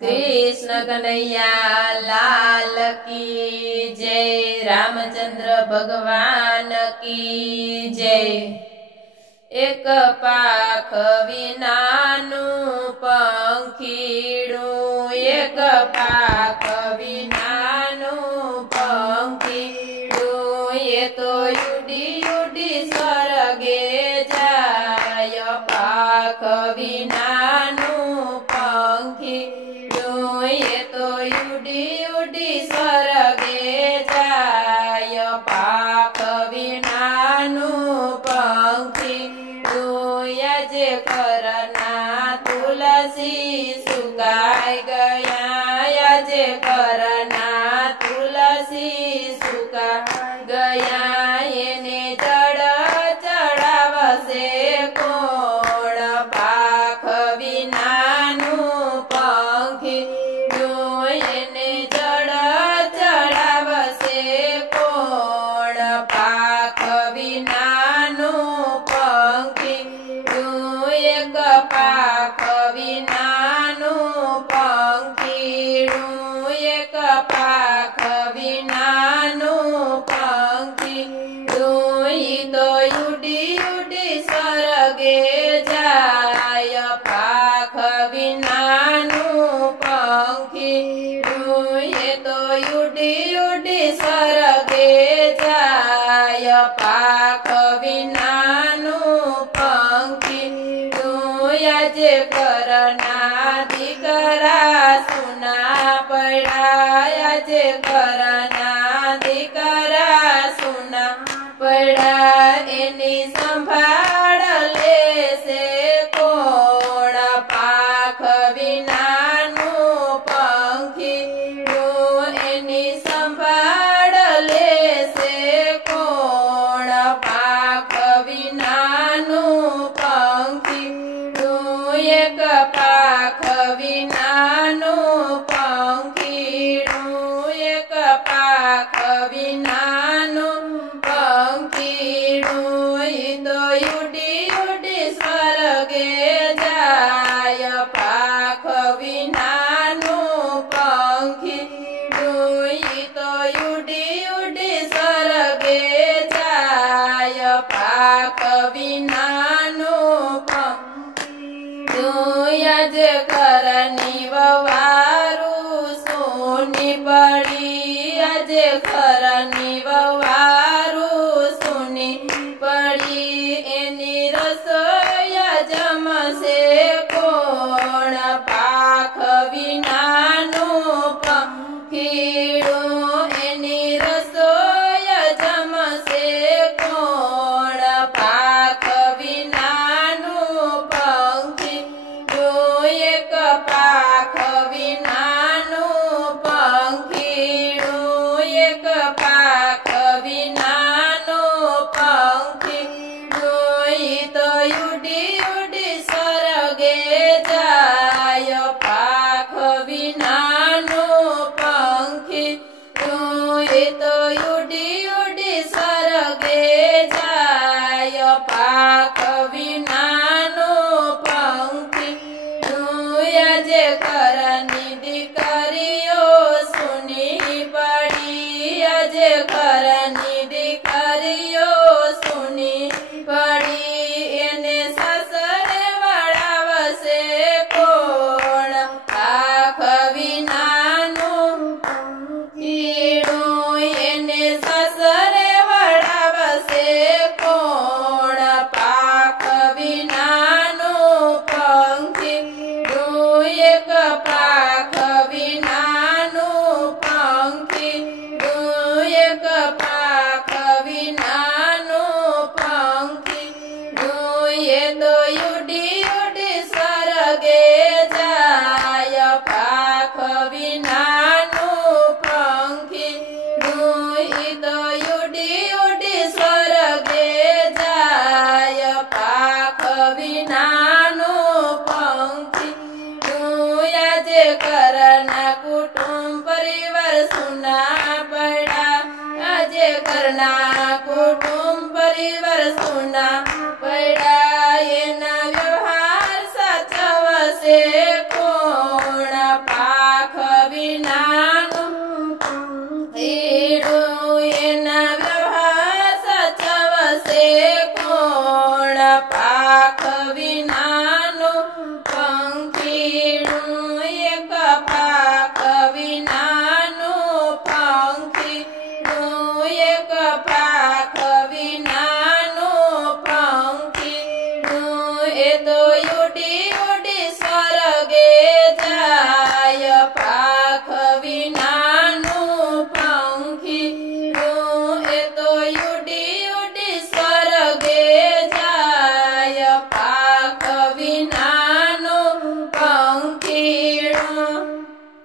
कृष्ण कन्हैया लाल की जय। रामचंद्र भगवान की जय। एक पाख विनानु पंखीडू, एक पाख विनानु पंखीडू, ये तो उडी उडी स्वर्गे जाय। पाख विनानु पंखीडू, ये तो उडी उडी स्वर्गे जाय। पाख विनानु पंखीडू, यजे करना तुलसी सुकाय गया। यजे करना तुलसी सुकाय गया। एने जड़ चढ़ावसे कोण। पाख विनानु पंखीडू, एने जड़ चढ़ावसे कोण। पाख विनानु पंखीडू, एक पाख विनानु पंखीडू, एक पाख विनानु पंखीडू, ई तो उडी उडी स्वर्गे जाय। पाख विनानु पंखीडू, ये तो उडी उडी स्वर्गे जाय। पाख विनानु पंखीडू, यजे करना दिकरा सुना पड़ा। यजे करना दिकरा सुना पड़ा। एनी संभाळ लेसे कोण। पाख विनानु पंखीडू, एनी संभाळ लेसे कोण। पाख विनानु पंखीडू, एक पाख विनानु पंखीडू, एक पाख विनानु पंखीडू, ई तो उडी उडी स्वर्गे जाय। पाख विनानु पंखीडू, ई तो उडी उडी स्वर्गे जाय। पाख विनानु पंखीडू, यजे करनी ववारू सोनी पड़ी। यजे करनी ववारू सोनी पड़ी। एनी रसोई जमसे कोण। पाख विनानु पंखीडू, एनी रसोई जमसे कोण। पाख विनानु पंखीडू, एक पाख विनानु पंखीडू, एक पाख विनानु पंखीडू, ई तो उडी उडी स्वर्गे जाय। पाख विनानु पंखीडू, ई तो उडी उडी स्वर्गे जाय। पाख विनानु पंखीडू, यजे करनी दिकरियो सुनी पड़ी। यजे करनी दिकरियो सुनी पड़ी। एने ससरे वड़ावसे कोण। पाख विनानु पंखीडू, एने ससरे वड़ावसे कोण। पाख विनानु पंखीडू, एक पाख विनानु पंखीडू, एक पाख विनानु पंखीडू, ये तो उडी उडी स्वर्गे जाय। पाख विनानु पंखीडू, ई तो उडी उडी स्वर्गे जाय। पाख विनानु पंखीडू, यजे करना कुटुंब परिवार सुना पड़ा। यजे करना कुटुंब परिवार सुना पड़ा।